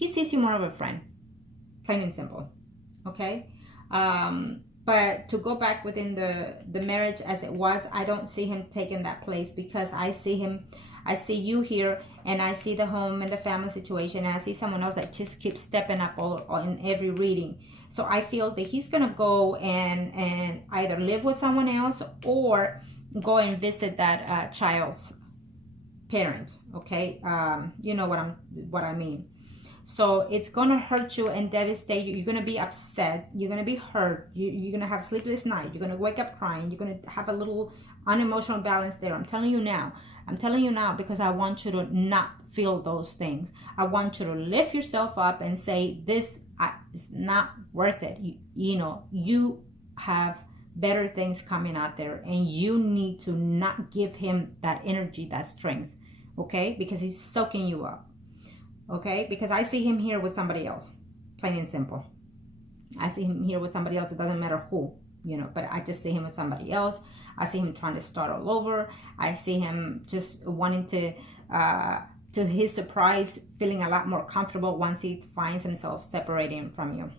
he sees you more of a friend, plain and simple. Okay. But to go back within the marriage as it was, I don't see him taking that place, because I see you here, and I see the home and the family situation, and I see someone else that just keeps stepping up all in every reading. So I feel that he's gonna go and either live with someone else or go and visit that child's parent. Okay, you know what I mean. So it's gonna hurt you and devastate you. You're gonna be upset. You're gonna be hurt. You're gonna have sleepless night. You're gonna wake up crying. You're gonna have a little unemotional balance there. I'm telling you now. I'm telling you now, because I want you to not feel those things. I want you to lift yourself up and say, this is not worth it. You know, you have better things coming out there, and you need to not give him that energy, that strength. Okay, because he's soaking you up. Okay, because I see him here with somebody else, plain and simple. I see him here with somebody else. It doesn't matter who, you know, but I just see him with somebody else. I see him trying to start all over. I see him just wanting to his surprise, feeling a lot more comfortable once he finds himself separating from you.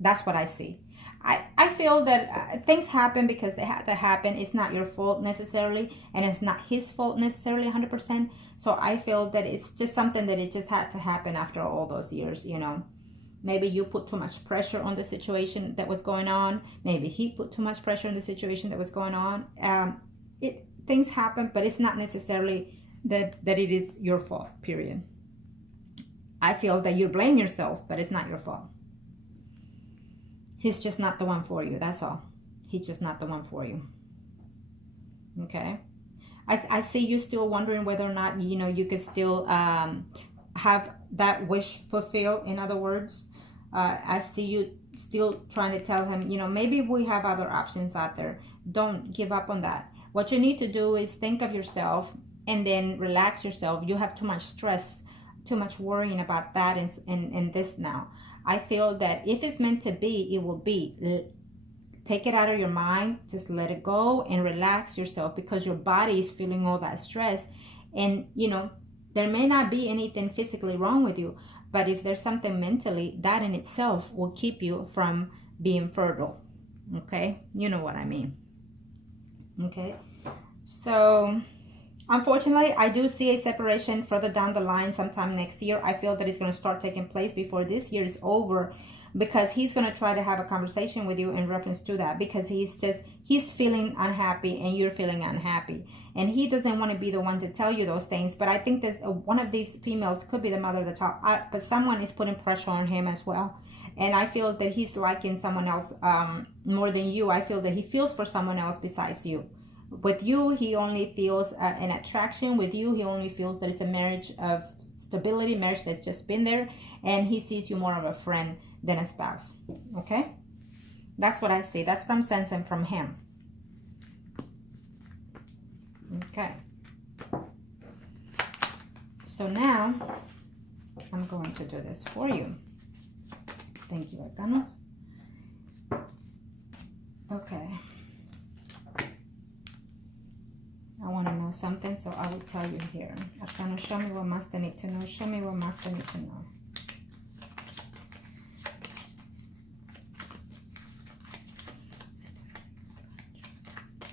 That's what I see. I feel that things happen because they had to happen. It's not your fault necessarily, and it's not his fault necessarily 100%. So I feel that it's just something that it just had to happen after all those years, you know. Maybe you put too much pressure on the situation that was going on. Maybe he put too much pressure on the situation that was going on. Things happen, but it's not necessarily that it is your fault, period. I feel that you blame yourself, but it's not your fault. He's just not the one for you. That's all. He's just not the one for you. Okay. I see you still wondering whether or not, you know, you could still have that wish fulfilled. In other words, I see you still trying to tell him, you know, maybe we have other options out there. Don't give up on that. What you need to do is think of yourself and then relax yourself. You have too much stress, too much worrying about that and this now. I feel that if it's meant to be, it will be. Take it out of your mind. Just let it go and relax yourself, because your body is feeling all that stress. And, you know, there may not be anything physically wrong with you, but if there's something mentally, that in itself will keep you from being fertile. Okay? You know what I mean. Okay? So, unfortunately, I do see a separation further down the line sometime next year. I feel that it's going to start taking place before this year is over, because he's going to try to have a conversation with you in reference to that, because he's feeling unhappy and you're feeling unhappy, and he doesn't want to be the one to tell you those things. But I think that one of these females could be the mother of the child, but someone is putting pressure on him as well. And I feel that he's liking someone else more than you. I feel that he feels for someone else besides you. With you, he only feels an attraction. With you, he only feels that it's a marriage of stability, marriage that's just been there, and he sees you more of a friend than a spouse. Okay? That's what I see. That's what I'm sensing from him. Okay. So now, I'm going to do this for you. Thank you, Arcanos. Okay. I want to know something, so I will tell you here. Arcano, show me what Master need to know. Show me what Master need to know.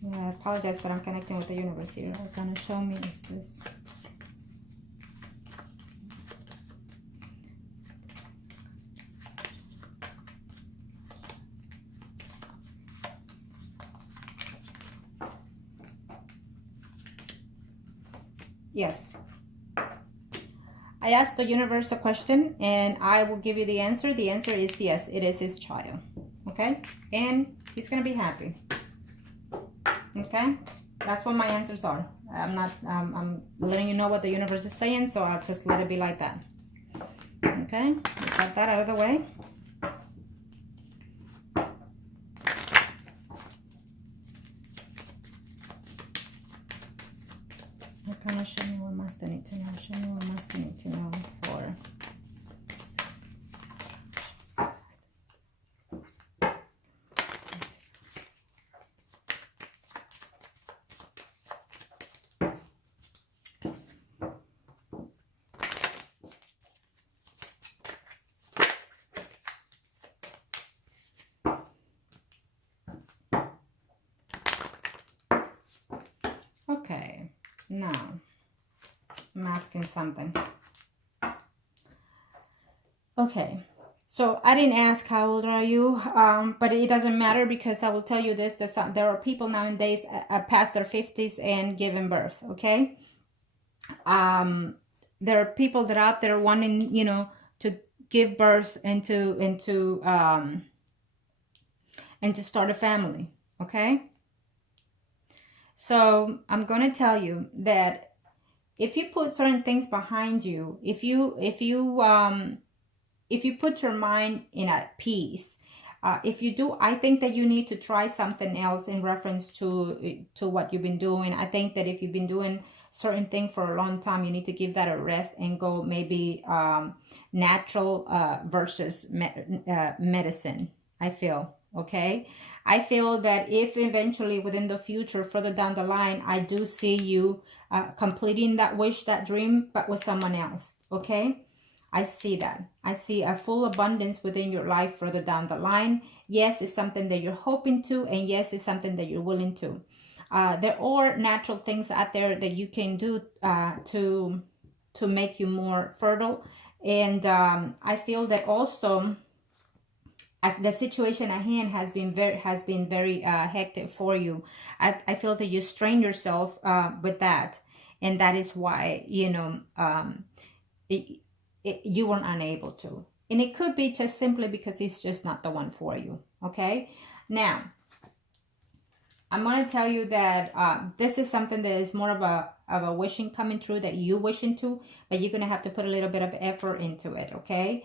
Yeah, I apologize, but I'm connecting with the universe here. Arcano, show me is this. Yes. I asked the universe a question and I will give you the answer. The answer is yes, it is his child. Okay? And he's going to be happy. Okay? That's what my answers are. I'm letting you know what the universe is saying, so I'll just let it be like that. Okay? Got that out of the way. Kind of show me what Master need to know. Show me what Master need to know for. Now, I'm asking something. Okay, so I didn't ask how old are you, but it doesn't matter, because I will tell you this, that there are people nowadays past their 50s and giving birth, okay? There are people that are out there wanting, you know, to give birth and to start a family, okay? So I'm going to tell you that if you put certain things behind you, if you put your mind in at peace, if you do, I think that you need to try something else in reference to what you've been doing. I think that if you've been doing certain thing for a long time, you need to give that a rest and go maybe natural versus medicine, I feel. Okay, I feel that if eventually within the future, further down the line, I do see you completing that wish, that dream, but with someone else. Okay, I see that. I see a full abundance within your life further down the line. Yes, it's something that you're hoping to, and yes, it's something that you're willing to. There are natural things out there that you can do to make you more fertile, and I feel that also the situation at hand has been very hectic for you. I feel that you strain yourself with that, and that is why, you know, you weren't unable to. And it could be just simply because it's just not the one for you. Okay, now I'm going to tell you that this is something that is more of a wishing coming true, that you wishing to, but you're going to have to put a little bit of effort into it, okay?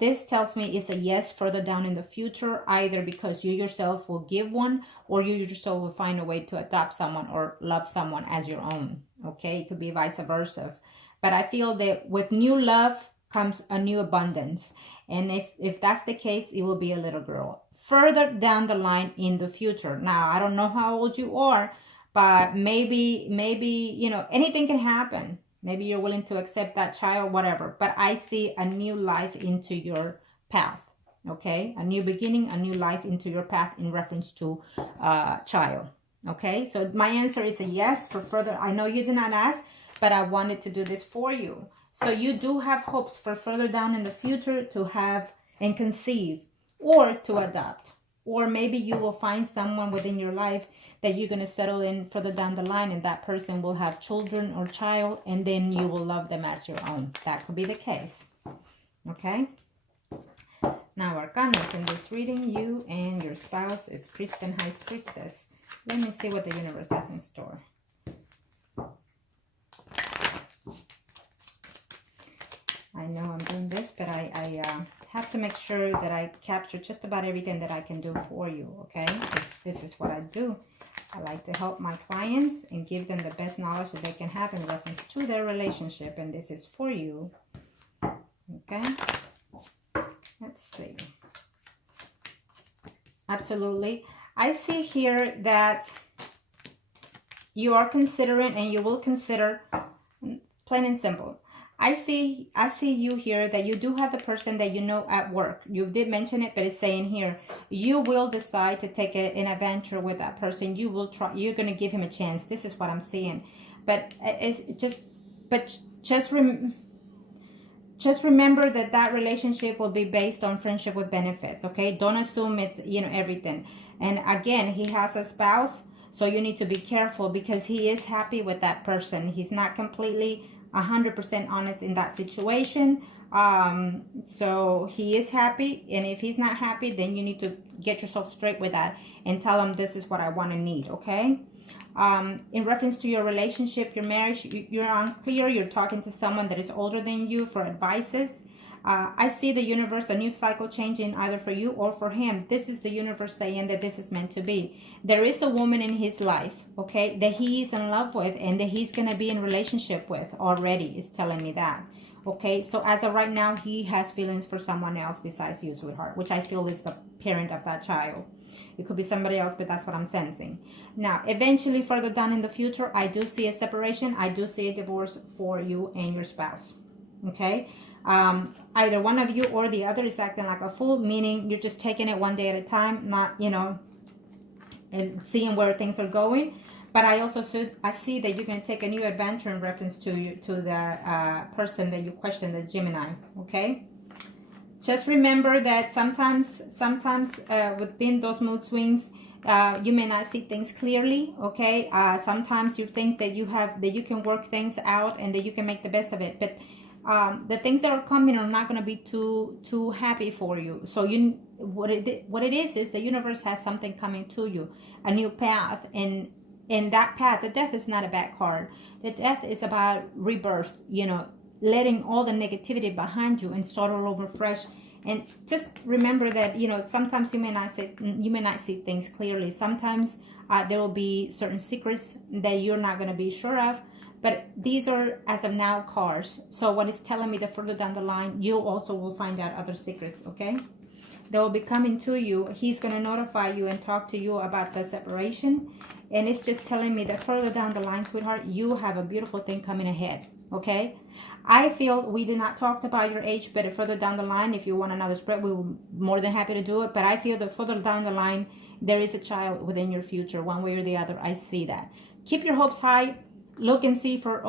This tells me it's a yes further down in the future, either because you yourself will give one, or you yourself will find a way to adopt someone or love someone as your own, okay? It could be vice versa. But I feel that with new love comes a new abundance. And if that's the case, it will be a little girl further down the line in the future. Now, I don't know how old you are, but maybe, you know, anything can happen. Maybe you're willing to accept that child, whatever. But I see a new life into your path, okay? A new beginning, a new life into your path in reference to child, okay? So my answer is a yes for further. I know you did not ask, but I wanted to do this for you. So you do have hopes for further down in the future to have and conceive, or to adopt, or maybe you will find someone within your life that you're going to settle in further down the line, and that person will have children or child, and then you will love them as your own. That could be the case. Okay, now Arcanos in this reading, you and your spouse is Priest and High Priestess. Let me see what the universe has in store. I know I'm doing this, but I have to make sure that I capture just about everything that I can do for you, okay? This is what I do. I like to help my clients and give them the best knowledge that they can have in reference to their relationship, and this is for you, okay? Let's see. Absolutely. I see here that you are considering, and you will consider, plain and simple. I see you here that you do have the person that you know at work. You did mention it, but it's saying here, you will decide to take an adventure with that person. You will try, you're going to give him a chance. This is what I'm seeing. But just remember that relationship will be based on friendship with benefits, okay? Don't assume it's, you know, everything. And again, he has a spouse, so you need to be careful, because he is happy with that person. He's not completely 100% honest in that situation. So he is happy, and if he's not happy, then you need to get yourself straight with that and tell him, this is what I want and need, okay? In reference to your relationship, your marriage, you're unclear. You're talking to someone that is older than you for advices. I see the universe, a new cycle changing either for you or for him. This is the universe saying that this is meant to be. There is a woman in his life, okay, that he is in love with and that he's going to be in relationship with already. It's telling me that. Okay, so as of right now, he has feelings for someone else besides you, sweetheart, which I feel is the parent of that child. It could be somebody else, but that's what I'm sensing. Now, eventually, further down in the future, I do see a separation. I do see a divorce for you and your spouse. Okay? Either one of you or the other is acting like a fool, meaning you're just taking it one day at a time, not, you know, and seeing where things are going. But I also see that you're going to take a new adventure in reference to the person that you question, the Gemini. Okay. Just remember that sometimes within those mood swings, you may not see things clearly. Okay. Sometimes you think that you can work things out and that you can make the best of it, but the things that are coming are not going to be too happy for you. So what it is the universe has something coming to you, a new path, and in that path, the death is not a bad card. The death is about rebirth, you know, letting all the negativity behind you and start all over fresh. And just remember that, you know, sometimes you may not see things clearly. Sometimes there will be certain secrets that you're not going to be sure of. But these are, as of now, cards. So what it's telling me that further down the line, you also will find out other secrets, okay? They will be coming to you. He's going to notify you and talk to you about the separation. And it's just telling me that further down the line, sweetheart, you have a beautiful thing coming ahead, okay? I feel we did not talk about your age, but further down the line, if you want another spread, we will be more than happy to do it. But I feel that further down the line, there is a child within your future, one way or the other. I see that. Keep your hopes high. Look and see for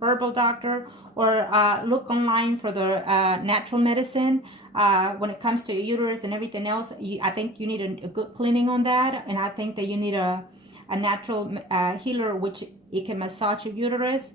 herbal doctor, or look online for the natural medicine. When it comes to your uterus and everything else, I think you need a good cleaning on that. And I think that you need a natural healer, which it can massage your uterus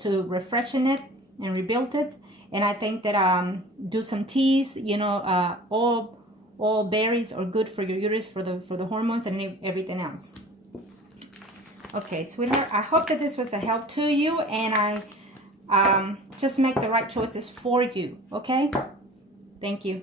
to refreshen it and rebuild it. And I think that do some teas, you know, all berries are good for your uterus, for the hormones and everything else. Okay, sweetheart, I hope that this was a help to you, and I just make the right choices for you, okay? Thank you.